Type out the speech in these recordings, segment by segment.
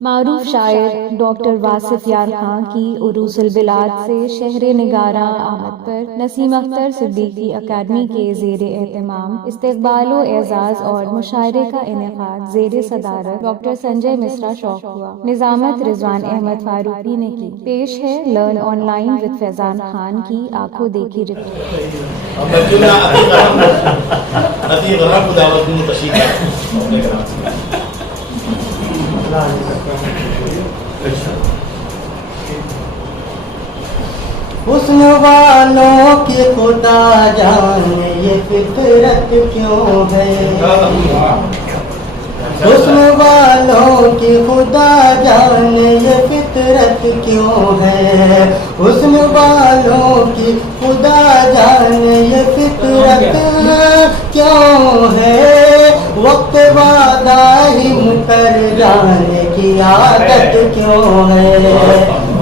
मारूफ शायर डॉक्टर वासिफ यार खां की उरूसुल बिलाद से शहर निगारा आमद पर नसीम अख्तर सिद्दीकी अकादमी के ज़ेर एहतमाम इस्तकबाल एजाज़ और मुशायरे का इनेकाद ज़ेर सदारत डॉक्टर संजय मिश्रा शौक हुआ। निज़ामत रिजवान अहमद फारूकी ने की। पेश है learn online with Faizan Khan की आंखों देखी हुस्न वालों की खुदा जाने ये फितरत क्यों है। हुस्न वालों की खुदा जाने ये फितरत क्यों है। हुस्न वालों की खुदा जाने ये फितरत क्यों है। वक्त वादा ही मुकर जाने की आदत क्यों है।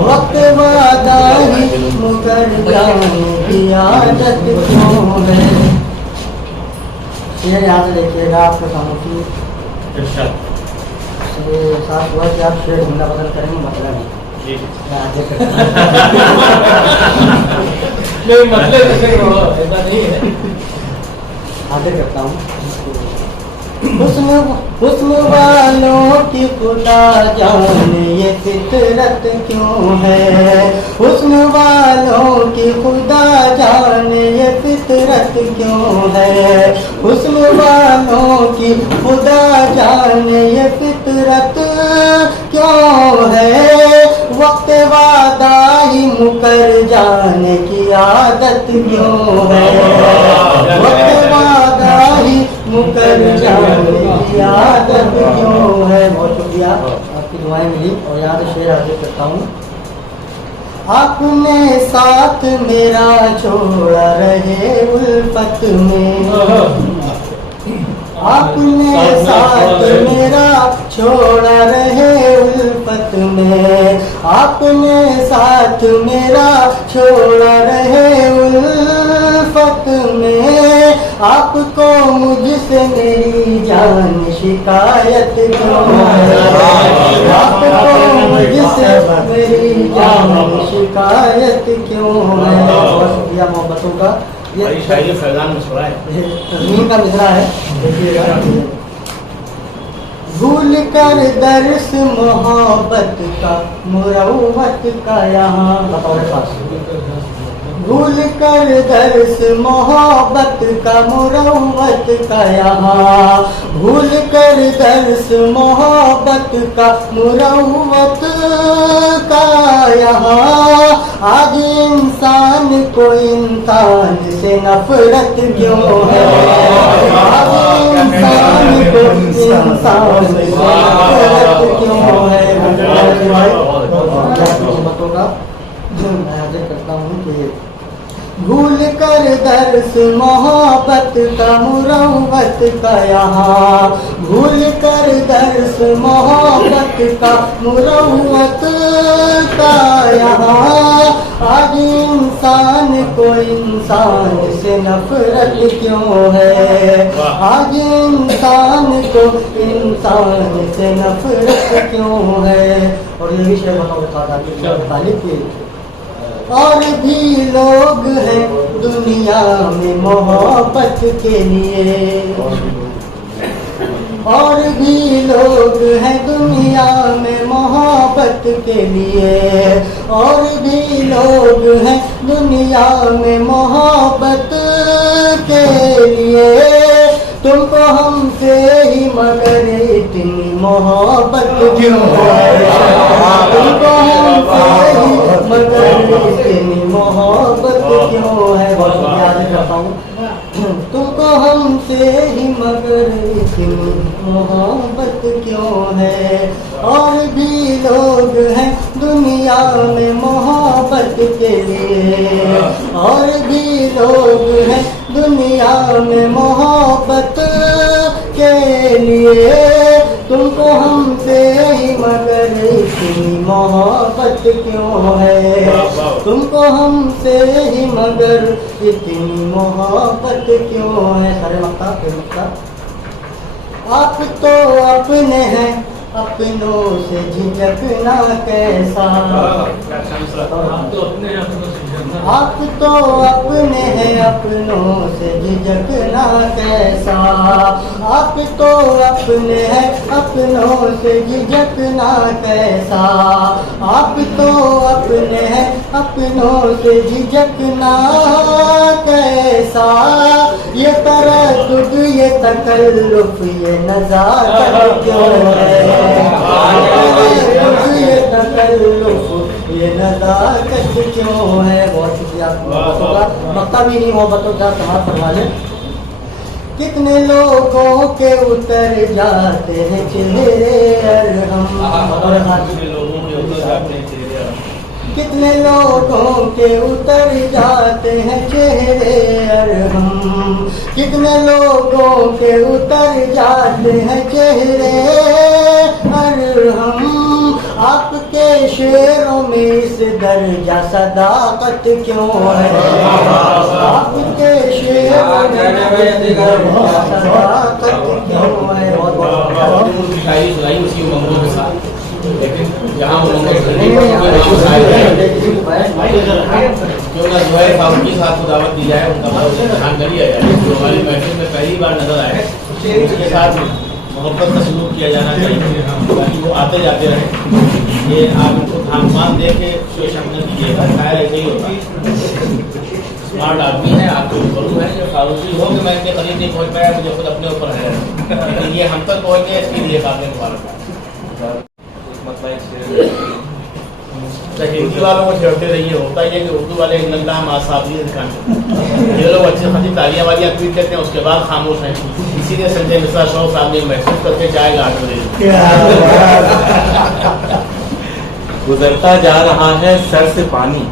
वक्त वादा ही मुकर जाने की आदत क्यों है। ये याद रखिएगा आपके सामने साथ हुआ कि आप शेर ढूंढना पसंद करेंगे मतलब आगे करता हूँ। हुस्न वालों की खुदा जाने ये फितरत क्यों है। हुस्न वालों की खुदा जाने ये फितरत क्यों है। हुस्न वालों की खुदा जाने ये फितरत क्यों है। वक्त वादा ही मुकर जाने की आदत क्यों है। वक्त वादा ही मुकर जाने की आदत क्यों है। बहुत शुक्रिया, आपकी दुआएं मिली और याद शेर हाजिर करता हूँ। आपने साथ मेरा छोड़ा रहे उल्फत में। आपने साथ मेरा छोड़ा रहे उल्फत में। आपने साथ मेरा छोड़ा रहे उल्फत में। आपको मुझसे मेरी जान शिकायत क्यों है। आपको मुझसे मेरी जान शिकायत क्यों है। बहुत शुक्रिया मोहब्बतों का। ये शायरी फैजान मिश्रा है, तस्मीन का मिसरा है, देखिएगा। भूल कर दर्स मोहब्बत का मुरव्वत का यहाँ भूल कर दर्स मोहब्बत का मुरव्वत का यहाँ। भूल कर दर्स मोहब्बत का मुरव्वत का यहाँ। आज इंसान को इंसान से नफरत क्यों है। आज इंसान को इंसान से नफरत क्यों है। मैं करता हूँ कि भूल कर दर्स मोहब्बत का मुरव्वत का यहाँ। भूल कर दर्स मोहब्बत का मुरव्वत का यहाँ। आज इंसान को इंसान से नफरत क्यों है। आज इंसान को इंसान से नफरत क्यों है। और ये भी शेर बताओ और भी लोग हैं दुनिया में मोहब्बत के लिए। और भी लोग हैं दुनिया में मोहब्बत के लिए। और भी लोग हैं दुनिया में मोहब्बत के लिए। तुमको हमसे ही मगर इतनी मोहब्बत क्यों है। तुमको हमसे ही मगर इतनी मोहब्बत क्यों है। बहुत याद करता हूँ। तुमको हमसे ही मगर इतनी मोहब्बत क्यों है। और भी लोग हैं दुनिया में मोहब्बत के लिए। और भी लोग हैं दुनिया में मोहब्बत के लिए। तुमको हमसे ही मगर इतनी मोहब्बत क्यों है। तुमको हमसे ही मगर इतनी मोहब्बत क्यों है। सारे मक्ता आप तो अपने हैं अपनों से झिझकना कैसा। आप तो अपने हैं, अपनों से झिझकना कैसा। आप तो अपने हैं, अपनों से झिझकना कैसा। आप तो अपने हैं, अपनों से झिझकना कैसा। ये तरद्दुद, ये तकल्लुफ, ये नज़ाकत क्यों है। ये तकल्लुफ, ये नज़ाकत क्यों है। बहुत शुक्रिया मोहब्बतों का, मक्ता भी नहीं मोहब्बतों का समाप्त करवा लें। कितने लोगों के उतर जाते हैं चेहरे अरहम, कितने लोगों के उतर जाते हैं चेहरे अरहम। कितने लोगों के उतर जाते हैं चेहरे अरहम। आपके शेरों में इस दर्जा सदाकत क्यों है। आपके शेरों में सदाकत क्यों है। उसी उमंगों के साथ, लेकिन जहाँ क्यों ना जो है साहब के साथ दावत दी जाए, उनका ध्यान करिए जो हमारी महफिल में पहली बार नजर आए, उसके साथ मोहब्बत का सलूक किया जाना चाहिए ताकि वो आते जाते रहें। ये आप उनको धान दे के शोषण न कीजिएगा, शायद ऐसे ही होगा। स्मार्ट आदमी है, आपके ऊपर है, जब फारूकी हो कि मैं इनके करीब नहीं पहुँच पाया, मुझे खुद अपने ऊपर है, लेकिन ये हम तक पहुँच गए, इसके लिए काफी मुबारक। तो हिंदी वालों को छेड़ते रहिए, होता ही है कि उर्दू वाले ये लोग अच्छे खासी तालियां वालियां ट्वीट करते हैं, उसके बाद खामोश हैं। इसीलिए संजय मिश्रा शो साहब ने महसूस करके जाएगा 8 बजे। गुजरता जा रहा है सर से पानी,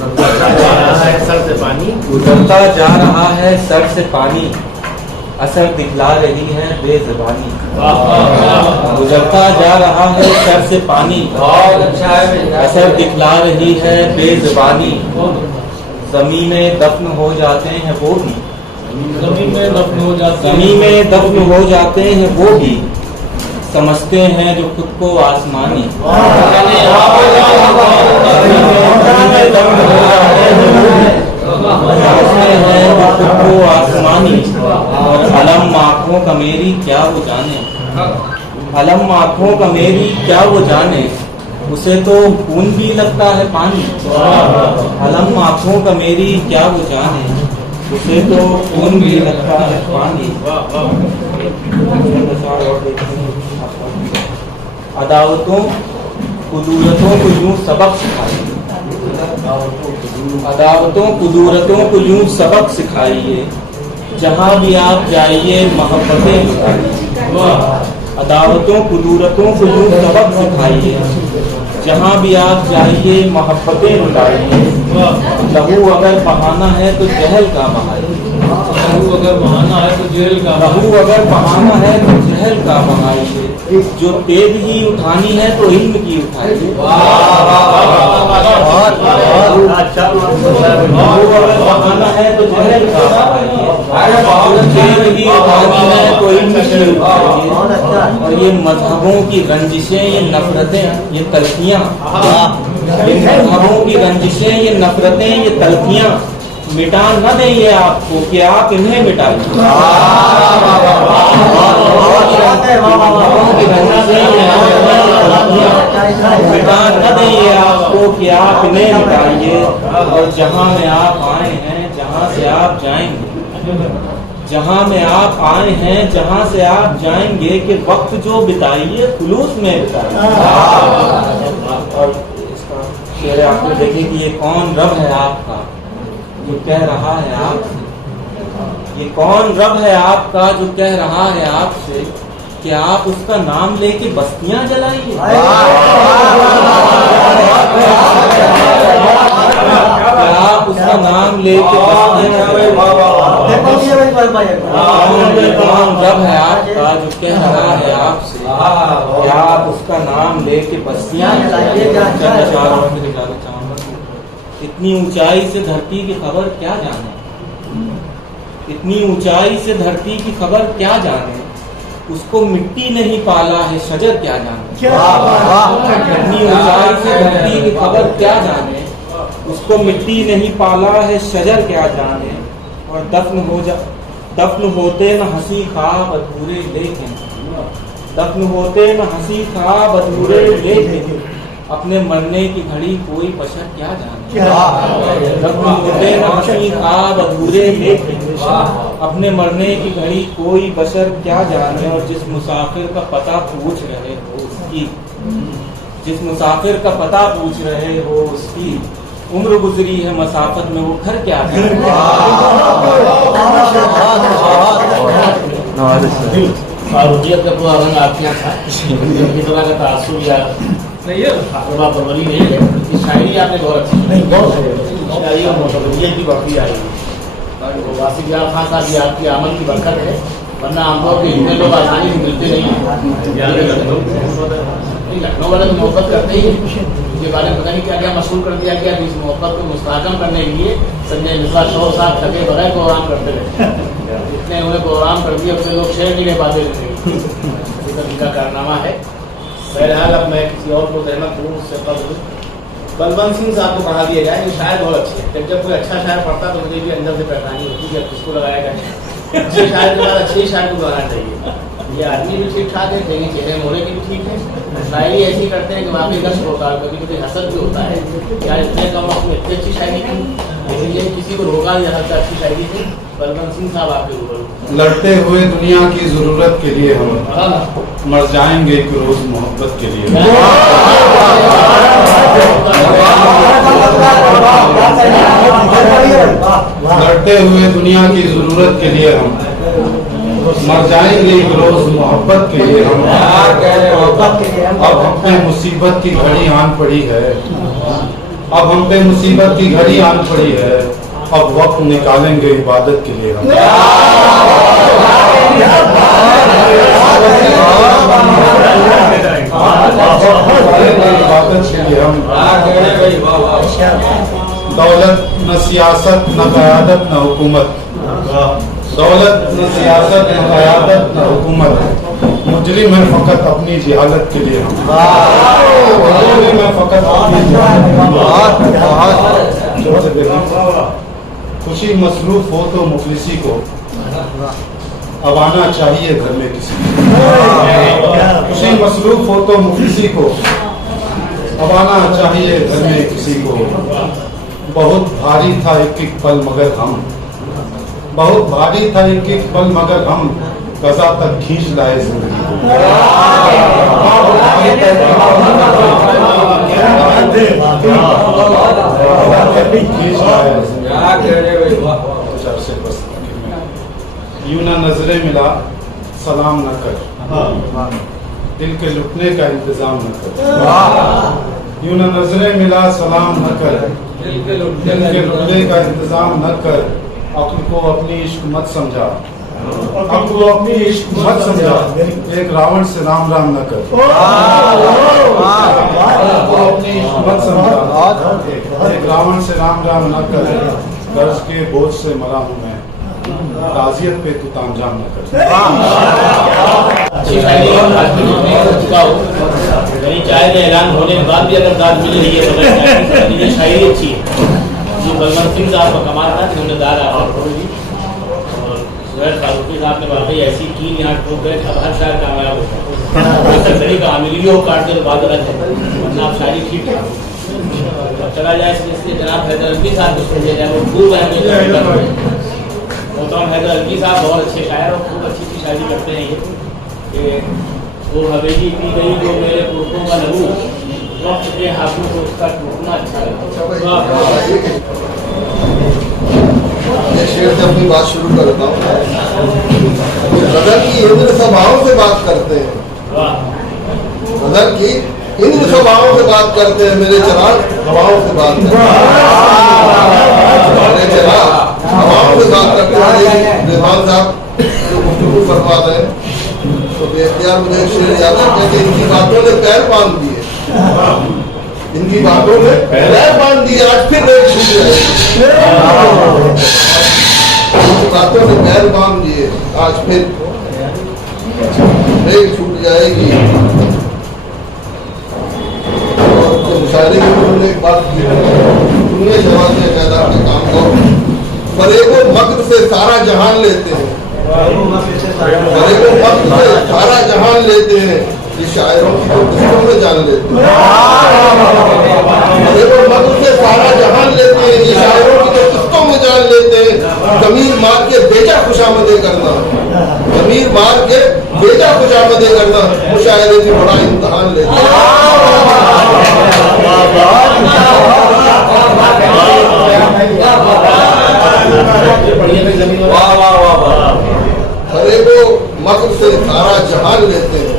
गुजरता जा रहा है सर से पानी, गुजरता जा रहा है सर से पानी, असर दिखला रही है बेज़बानी। गुजरता जा रहा है सर से पानी, बहुत अच्छा है, असर दिखला रही है बेज़बानी। ज़मीन में दफन हो जाते हैं वो भी, ज़मीन में दफन हो जाते हैं, ज़मीन में दफन हो जाते हैं वो भी, समझते हैं जो खुद को आसमानी। समझते हैं जो खुद को आसमानी, और अलम आँखों का मेरी क्या वो जाने, अलम आँखों का मेरी क्या वो जाने, उसे तो खून भी लगता है पानी। अलम आँखों का मेरी क्या वो जाने, उसे तो खून भी लगता है पानी। अदावतों कुदूरतों को यूं सबक सिखाइए, अदावतों कुदूरतों को यूं सबक सिखाइए, जहाँ भी आप जाइए मोहब्बतें लुटाइए। अदावतों कुदूरतों को यूं सबक सिखाइए, जहाँ भी आप जाइए मोहब्बतें लुटाइए। लहू अगर बहाना है तो जहल का बहाइए, लहू अगर बहाना है तो जेल का, लहू अगर बहाना है तो जहल का बहाइए। जो तेज ही उठानी है तो इल्म की उठाइए। लहू अगर बहाना है तो जहल का बहाइए, जो तेज ही उठानी है तो इल्म की उठाइए। और ये मजहबों की रंजिशें, ये नफरतें, ये तलखियाँ, ये मजहबों की रंजिशें, ये नफरतें, ये तलखियाँ मिटा न दें ये आपको कि आप इन्हें मिटाइए। मिटा न दें ये आपको कि आप इन्हें मिटाइए। और जहाँ में आप आए हैं, जहाँ से आप जाएंगे, जहाँ में आप आए हैं, जहाँ से आप जाएंगे, कि वक्त जो बिताइए खुलूस में बिताइए। और इसका शेर आपने देखे कि ये कौन रब है आपका जो कह रहा है आपसे, ये कौन रब है आपका जो कह रहा है आपसे कि आप उसका नाम लेके बस्तियां जलाइए। आप उसका नाम लेके बस्तियां कौन रब है आपका जो कह रहा है आपसे कि आप उसका नाम लेके बस्तियां जलाइए। इतनी ऊंचाई से धरती की खबर क्या जाने, इतनी ऊंचाई से धरती की खबर क्या जाने, उसको मिट्टी नहीं पाला है शजर क्या जाने। इतनी ऊंचाई से धरती की खबर क्या जाने, उसको मिट्टी नहीं पाला है शजर क्या जाने। और दफन होते न हंसी ख्वाब अधूरे लेकिन, दफन होते न हंसी ख्वाब अधूरे लेकिन, अपने मरने की घड़ी कोई बशर क्या जाने। दफन होते न हंसी ख्वाब अधूरे लेकिन, अपने मरने की घड़ी कोई बशर क्या जाने। और जिस मुसाफिर का पता पूछ रहे हो उसकी, जिस मुसाफिर का पता पूछ रहे हो उसकी उम्र गुजरी है मसाफत में, वो घर क्या जाने। फारूकियत का पूरा रंग आपके यहाँ था, किसी तरह का तासुब या परवरी नहीं है। इसकी शायरी आपने बहुत अच्छी शायरी और मोहब्बत की बढ़ती आ रही है। वासिफ यार खान साहब की आपकी आमद की बरकत है, वरना आमतौर पर इतने लोग आसानी से मिलते नहीं हैं। लखनऊ वाले तो मोहब्बत करते ही उनके बारे में पता नहीं क्या क्या मशहूर कर दिया गया। इस मोहब्बत को मुस्तहकम करने के लिए संजय मिश्रा शोर साहब थके बगैर प्रोग्राम करते रहे, इतने उन्हें प्रोग्राम कर दिए उससे लोग शेयर नहीं ले पाते थे। इनका कारनामा है। बहरहाल अब मैं किसी और को सहमत हूँ उससे कबल बलवंत सिंह साहब को पढ़ा दिया जाए, ये शायर बहुत अच्छे हैं। जब कोई अच्छा शायर पढ़ता तो मुझे भी अंदर से परेशानी होती कि अब किसको लगाया जाए। अच्छे शायर के बाद अच्छे शायर को बनाना चाहिए। ये आदमी भी ठीक ठाक है, लेकिन चेहरे मोहरे की भी ठीक है, शायरी ऐसी करते हैं कि वाकई गश्त होता है, कभी कभी हसद भी होता है यार इतने कम वक्त में इतनी अच्छी शायरी की। लेकिन ये किसी को रोका नहीं जा सकता अच्छी शायरी थी। बलवंत सिंह साहब आपके ऊपर लड़ते हुए दुनिया की जरूरत के लिए हम मर जाएंगे एक रोज मोहब्बत के लिए। लड़ते हुए दुनिया की जरूरत के लिए हम मर जाएंगे एक रोज मोहब्बत के लिए। हम अब हम पे मुसीबत की घड़ी आन पड़ी है, अब हम पे मुसीबत की घड़ी आन पड़ी है, अब वक्त निकालेंगे इबादत के लिए हम। इबादत के लिए हम। दौलत न सियासत न क़यादत न हुकूमत, दौलत न सियासत न क़यादत न हुकूमत, मुजरिम है फकत अपनी जिहालत के लिए हम। मुजरिम है फकत अपनी जिहालत। खुशी मसरूफ हो तो मुफलिसी को अब आना चाहिए घर में किसी को। खुशी मसरूफ हो तो मुफलिसी को अब आना चाहिए घर में किसी को। बहुत भारी था एक एक पल मगर हम, बहुत भारी था एक एक पल मगर हम, कज़ा तक खींच लाए जिंदगी को। यूं ना नजरे मिला सलाम न कर, दिल के लुटने का इंतजाम न कर। यूं ना नजरे मिला सलाम न कर, दिल के लुटने का इंतजाम न कर। अक्ल को अपनी इश्क मत समझा, अक्ल को अपनी इश्क मत समझा, एक रावण से राम राम न कर। अक्ल को अपनी इश्क मत समझा, एक रावण से राम राम न कर। कर्ज के बोझ से मरा हूँ मैं, ताज़ियत पे तू तामझाम न कर। अच्छी शायरी चाहे तो ऐलान होने के बाद भी अगर दाद मिल रही है तो ये शायरी अच्छी है। ये बलवंत सिंह साहब का कमाल था कि उन्होंने दाद आप दी और सुहैल फारूकी साहब ने वाकई ऐसी की यहाँ ठोक गए अब हर शायर कामयाब होता है। का अमीलियों काटते तो बात अलग है, वरना आप शायरी ठीक है। अब चला जाए इसलिए जनाब हैदर अली साहब को सुन लिया जाए, वो खूब है मोहतरम हैदर अली साहब बहुत अच्छे शायर और खूब अच्छी अच्छी शायरी करते हैं। ये कि वो हवेली पी गई जो मेरे पुरखों का लहू, वक्त के हाथों को उसका टूटना अच्छा लगा। मैं शेर से अपनी बात शुरू करता हूँ। गजल की इंद्र सभाओं से बात करते हैं, गजल की इंद्र सभाओं से बात करते हैं, मेरे चिराग हवाओं से बात करते हैं, मेरे चिराग हवाओं से बात करते हैं। रिजवान साहब जो गुफ्तगू फरमा रहे हैं तो बेख्तियार मुझे शेर याद है कि इनकी बातों ने पैर बांध दिए, इनकी बातों ने पैर बांध दिए, आज फिर रेत छूट गए। इनकी बातों ने पैर बांध दिए, आज फिर रेल छूट जाएगी। और जो मुशायरे की उन्होंने एक बात की, दुनिया जवाब में पैदा के काम करो, फरेबो मक्र से सारा जहान लेते हैं, फरेबो मक्र से सारा जहान लेते हैं, ये शायरों की तो किस्तों में जान लेते हैं। फरेबो मक्र से सारा जहान लेते हैं, ये शायरों की तो किस्तों में जान लेते हैं। जमीर मार के बेजा खुशामदे करना, जमीर मार के बेजा खुशामदे करना, मुशायरे में बड़ा इम्तहान लेते हैं। फरेबो मक्र से सारा जहान लेते हैं,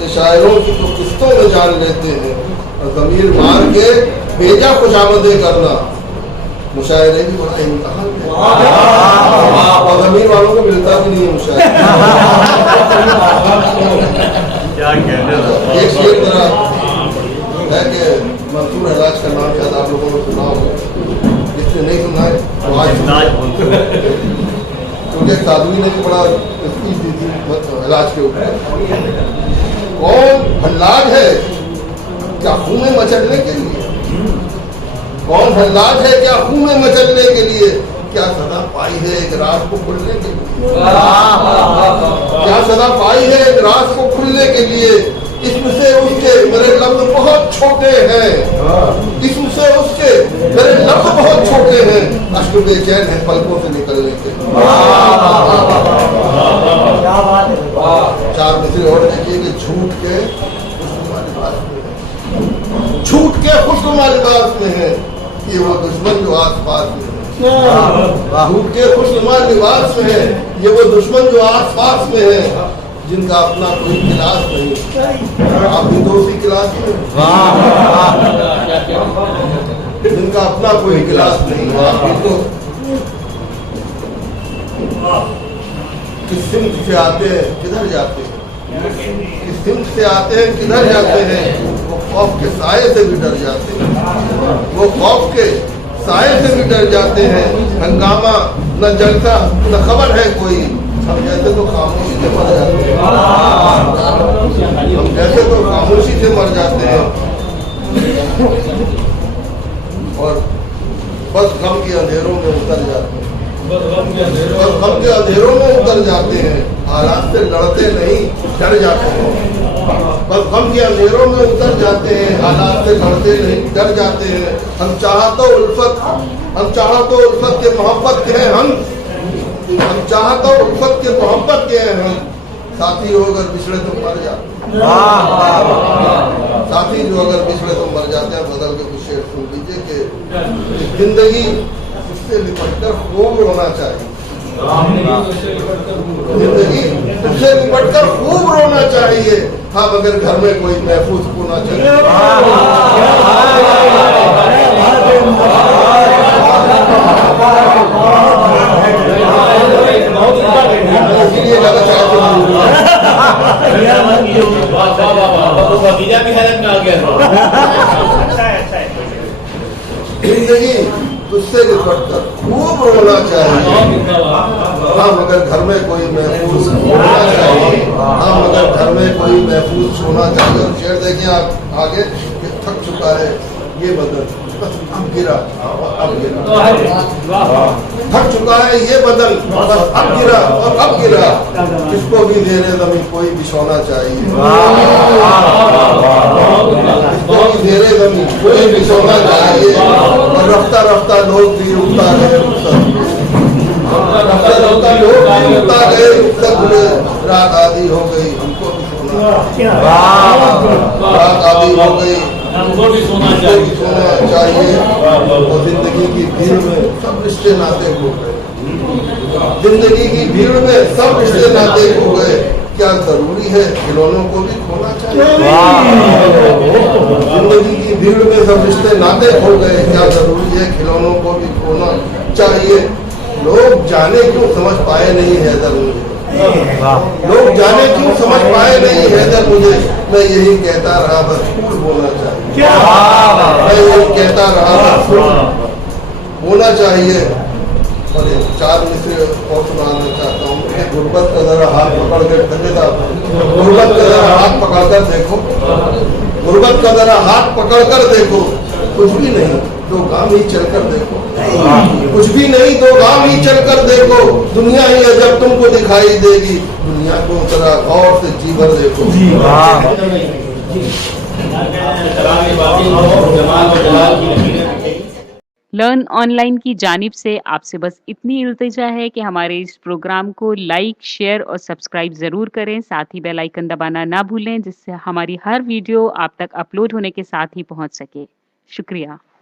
ये शायरों की तो किस्तों में जान लेते हैं। और जमीर मार के बेजा खुशामदे करना, मुशायरे भी बड़ा इम्तहान है। और जमीर वालों को मिलता भी नहीं है मुशायरे। एक शेर तरह है कि मंसूर हलाज का नाम शायद आप लोगों ने सुना हो, जिसने नहीं सुना है तो आज क्योंकि साधवी ने भी बड़ा स्पीच दी थी हलाज के ऊपर। कौन हल्लाज है क्या खून में मचलने के लिए, कौन हल्लाज है क्या खून में मचलने के लिए, क्या सदा पाई है एक रात को खुलने के लिए, क्या सदा पाई है एक रात को खुलने के लिए। इसमें से उसके मेरे लफ्ज बहुत छोटे हैं, इसमें से उसके मेरे लफ्ज बहुत छोटे हैं, अश्क बेचैन है पलकों से निकलने के। चार मिसरे और देखिए कि झूठ के खुशनुमा लिबास में है, ये वो दुश्मन जो आस पास में है। झूठ के खुशनुमा लिबास में है, ये वो दुश्मन जो आस पास में है, जिनका अपना कोई क्लास नहीं। आप भी तो उसी क्लास में, जिनका अपना कोई क्लास नहीं। आप भी तो किस सिमत से आते हैं किधर जाते हैं, किस सिमत से आते हैं किधर जाते हैं। वो खौफ के साए से भी डर जाते हैं, वो खौफ के साए से भी डर जाते हैं। हंगामा न जलता न खबर है कोई, हम जैसे तो खामोशी से मर जाते हैं, हम जैसे तो खामोशी से मर जाते हैं। और बस गम के अंधेरों में उतर जाते हैं, बस गम के अंधेरों में उतर जाते हैं। हालात से लड़ते नहीं डर जाते हैं, बस गम के अंधेरों में उतर जाते हैं। हालात से लड़ते नहीं डर जाते हैं। हम चाहतो उल्फत के मोहब्बत के हैं, हम चाहता हूँ उल्फत के मोहब्बत के हैं हम। साथी हो अगर बिछड़े तो मर जाते, साथी जो अगर बिछड़े तो मर जाते हैं। बदल के कुछ शेर सुन लीजिए कि जिंदगी उससे लिपट कर खूब रोना चाहिए, जिंदगी उससे लिपट कर खूब रोना चाहिए। हाँ मगर घर में कोई महफूज होना चाहिए। इसीलिए ज्यादा जिंदगी तुझसे लिपट कर खूब रोना चाहिए। हाँ मगर घर में कोई महफूज होना चाहिए, हाँ मगर घर में कोई महफूज होना चाहिए। और शेर देखिए आप आगे, थक चुका है ये बदन अब गिरा, अब गिरा, थक चुका है ये बदन बस अब गिरा और अब गिरा। किसको भी देने जमीन कोई बिछोना चाहिए, किसको भी देने जमीन कोई बिछोना चाहिए। और रफ्ता रफ्ता लोग भी उठता रहे, रफ्ता रफ्ता लोग भी उठता रहे। रात आधी हो गई हमको भी सोना, रात आधी हो गई हमको भी सोना चाहिए। और जिंदगी की भीड़ में सब रिश्ते नाते हो गए, जिंदगी की भीड़ में सब रिश्ते नाते हो गए। क्या जरूरी है खिलौनों को भी खोना चाहिए, जिंदगी की भीड़ में सब रिश्ते नाते हो गए। क्या जरूरी है खिलौनों को भी खोना चाहिए। लोग जाने क्यों समझ पाए नहीं हैदर मुझे, लोग जाने क्यों समझ पाए नहीं हैदर मुझे। मैं यही कहता रहा बस फूल होना चाहिए, मैं यही कहता रहा बस फूल होना चाहिए। और 4 मिसरे और सुनाना चाहता हूँ कि गुर्बत का जरा हाथ पकड़ कर गुर्बत का जरा हाथ पकड़ कर देखो, गुर्बत का जरा हाथ पकड़ कर देखो, कुछ भी नहीं तो गांव ही चल कर देखो, कुछ भी नहीं तो गांव ही चल कर देखो, दुनिया ही है जब तुमको दिखाई देगी, दुनिया को जरा गौर से जी भर देखो। लर्न ऑनलाइन की जानिब से आपसे बस इतनी इल्तिजा है कि हमारे इस प्रोग्राम को लाइक, शेयर और सब्सक्राइब ज़रूर करें। साथ ही बेल आइकन दबाना ना भूलें, जिससे हमारी हर वीडियो आप तक अपलोड होने के साथ ही पहुंच सके। शुक्रिया।